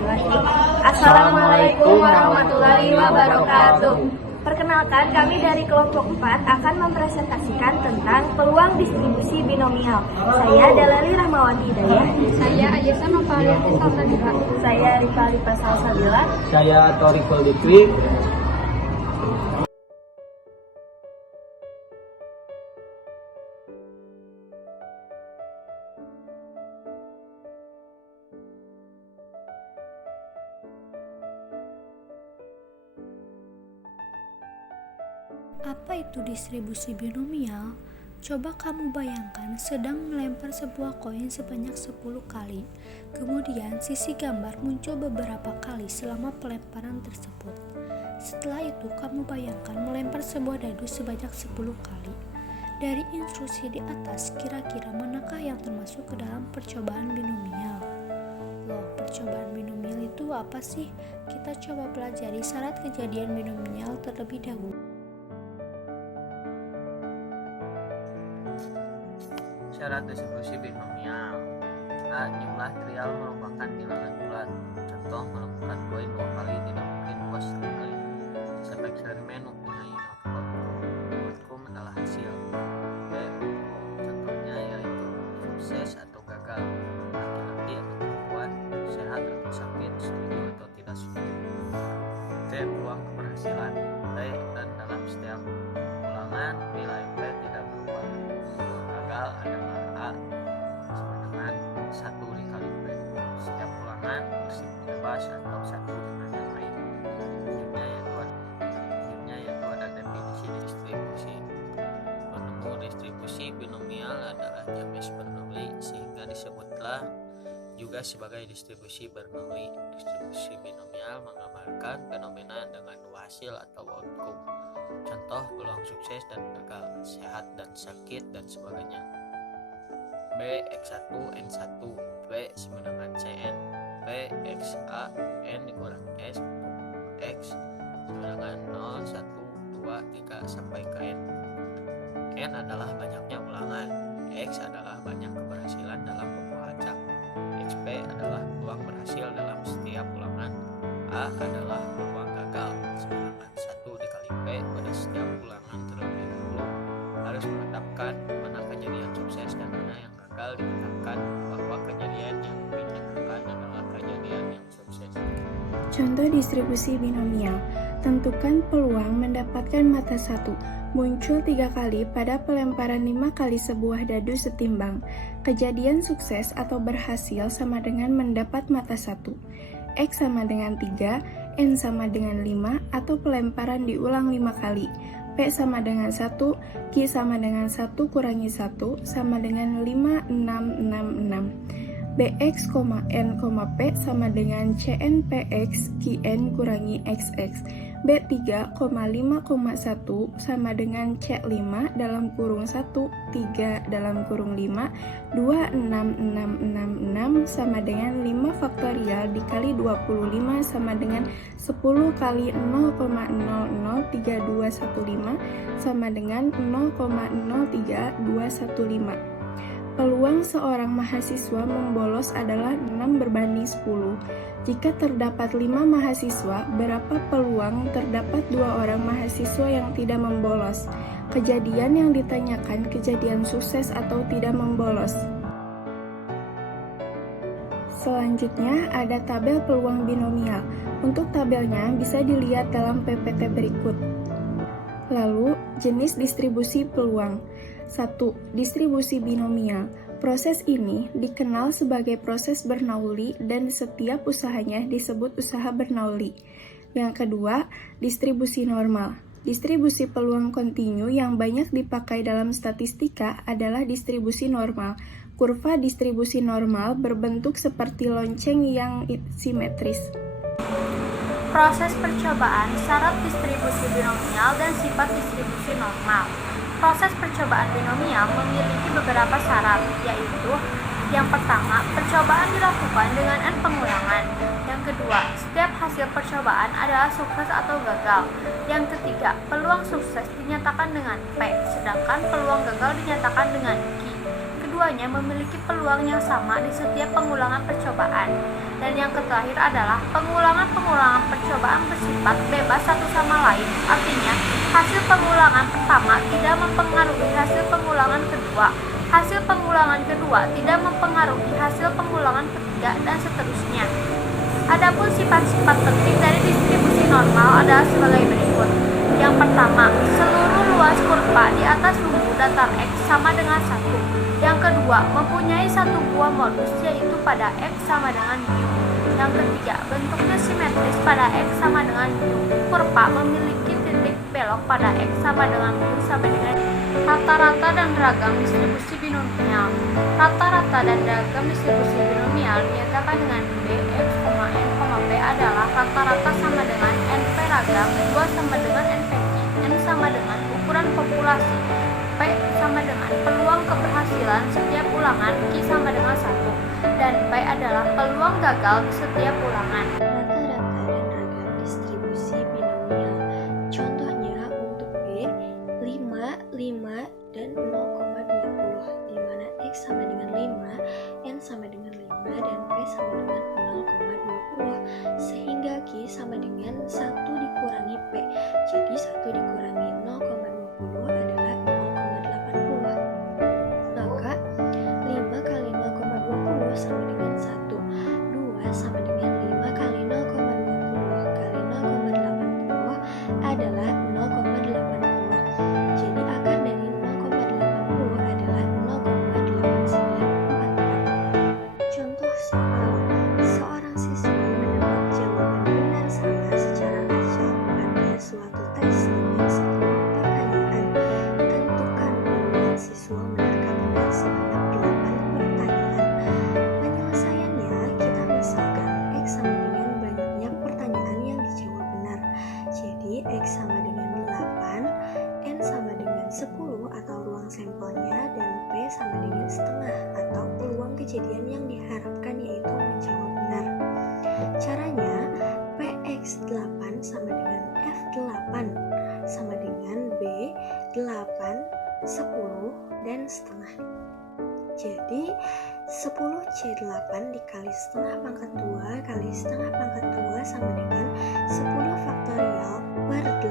warahmatullahi. Assalamualaikum warahmatullahi wabarakatuh. Perkenalkan, kami dari kelompok 4 akan mempresentasikan tentang peluang distribusi binomial. Saya Dalali Rahmawati Hidayah. Saya Ayesa Novalianti Salsabila. Saya Rifa Salsabila. Saya Torikul Dikri. Apa itu distribusi binomial? Coba kamu bayangkan sedang melempar sebuah koin sebanyak 10 kali. Kemudian sisi gambar muncul beberapa kali selama pelemparan tersebut. Setelah itu kamu bayangkan melempar sebuah dadu sebanyak 10 kali. Dari instruksi di atas, kira-kira manakah yang termasuk ke dalam percobaan binomial? Loh, percobaan binomial itu apa sih? Kita coba pelajari syarat kejadian binomial terlebih dahulu. Syarat distribusi binomial. A. Jumlah trial merupakan bilangan bulat. Contoh, meleburkan koin 2 kali tidak mungkin puas 1 kali. Resep eksperimen mempunyai outcome adalah hasil. B. Contohnya yaitu sukses atau gagal, laki-laki atau perempuan, sehat atau sakit, setuju atau tidak setuju. C. Peluang keberhasilan. B. Dan dalam setiap ulangan nilai P tidak berubah. Gagal adalah A sama dengan 1 dikali P. Setiap ulangan bersifat bebas atau satu dengan yang lain. Selanjutnya yaitu ada definisi distribusi. Penemu distribusi binomial adalah James Bernoulli, sehingga disebutlah juga sebagai distribusi Bernoulli. Distribusi binomial menggambarkan fenomena dengan 2 hasil atau outcome. Contoh, peluang sukses dan gagal, sehat dan sakit, dan sebagainya. B. X1 N1. B. Sama dengan Cn. B. X A N dikurangi S X sama dengan 0, 1, 2, 3 sampai ke N. N adalah banyaknya ulangan. X adalah banyak keberhasilan dalam membaca. XP adalah peluang berhasil dalam setiap ulangan. A adalah peluang gagal. Sama dengan 1 dikali P pada setiap ulangan terlebih dahulu. Harus menetapkan mana kejadian sukses dan mana yang gagal, ditetapkan bahwa kejadian yang dinyatakan adalah kejadian yang sukses. Contoh distribusi binomial. Tentukan peluang mendapatkan mata 1 muncul 3 kali pada pelemparan 5 kali sebuah dadu setimbang. Kejadian sukses atau berhasil sama dengan mendapat mata 1. X sama dengan 3, N sama dengan 5 atau pelemparan diulang 5 kali. P sama dengan 1, Q sama dengan 1 kurangi 1 sama dengan 5, 6, 6, 6. Bx, N, P sama dengan Cn Px Qn kurangi Xx. B3, 5,1 sama dengan C5 dalam kurung 1, 3 dalam kurung 5, 2, 6, 6, 6, 6 sama dengan 5 faktorial dikali 25 sama dengan 10 kali 0,003215 sama dengan 0,03215. Peluang seorang mahasiswa membolos adalah 6/10. Jika terdapat 5 mahasiswa, berapa peluang terdapat 2 orang mahasiswa yang tidak membolos? Kejadian yang ditanyakan kejadian sukses atau tidak membolos. Selanjutnya ada tabel peluang binomial. Untuk tabelnya bisa dilihat dalam PPT berikut. Lalu, jenis distribusi peluang. 1. Distribusi binomial. Proses ini dikenal sebagai proses Bernoulli dan setiap usahanya disebut usaha Bernoulli. Yang kedua, distribusi normal. Distribusi peluang kontinu yang banyak dipakai dalam statistika adalah distribusi normal. Kurva distribusi normal berbentuk seperti lonceng yang simetris. Proses percobaan, syarat distribusi binomial, dan sifat distribusi normal. Proses percobaan binomial memiliki beberapa syarat, yaitu yang pertama, percobaan dilakukan dengan N pengulangan. Yang kedua, setiap hasil percobaan adalah sukses atau gagal. Yang ketiga, peluang sukses dinyatakan dengan P, sedangkan peluang gagal dinyatakan dengan Q. Keduanya memiliki peluang yang sama di setiap pengulangan percobaan. Dan yang terakhir adalah pengulangan-pengulangan percobaan bersifat bebas satu sama lain. Artinya, hasil pengulangan pertama tidak mempengaruhi hasil pengulangan kedua, hasil pengulangan kedua tidak mempengaruhi hasil pengulangan ketiga, dan seterusnya. Adapun sifat-sifat penting dari distribusi normal adalah sebagai berikut. Yang pertama, seluruh luas kurva di atas lumbu datar X sama dengan 1. Yang kedua, mempunyai satu buah modus yaitu pada X sama dengan mu. Yang ketiga, bentuknya simetris pada X sama dengan mu. Kurva memiliki titik belok pada X sama dengan mu sama dengan rata-rata dan ragam distribusi binomial. Rata-rata dan ragam distribusi binomial dinyatakan dengan B, X, N, P adalah rata-rata sama dengan NP ragam, 2 sama dengan NPQ, N sama dengan ukuran populasi, P sama dengan peluang keberhasilan setiap ulangan, Q sama dengan 1, dan P adalah peluang gagal di setiap ulangan. Rata-rata dan ragam distribusi binomial. Contohnya untuk B, 5, 5, dan 0,20, di mana X sama dengan 5, N sama dengan 5, dan P sama dengan 0,20, sehingga Q sama dengan 1 dikurangi P. Jadi 1 dikurangi 0,20 adalah 0,80. Maka 5 kali 0,20 sama dengan 1. 2 sama dengan 5 kali 0,20 kali 0,80 adalah 0,80. Jadi akar dari 0,80 adalah 0,8944. Contoh soal, seorang siswa mendapat jawaban benar salah secara acak pada suatu tes dengan 10 pertanyaan. Tentukan peluang siswa menerka benar sebanyak 8 pertanyaan. Penyelesaiannya, kita misalkan X sama dengan banyaknya pertanyaan yang dijawab benar. Jadi X sama dengan 8, N sama dengan 10 atau ruang sampelnya, dan P sama dengan setengah atau peluang kejadian yang diharapkan yaitu menjawab benar. Caranya, PX8 sama dengan F8 sama dengan B, 8, 10, dan setengah. Jadi 10C8 dikali setengah pangkat 2 kali setengah pangkat 2 sama dengan 10 faktorial per 8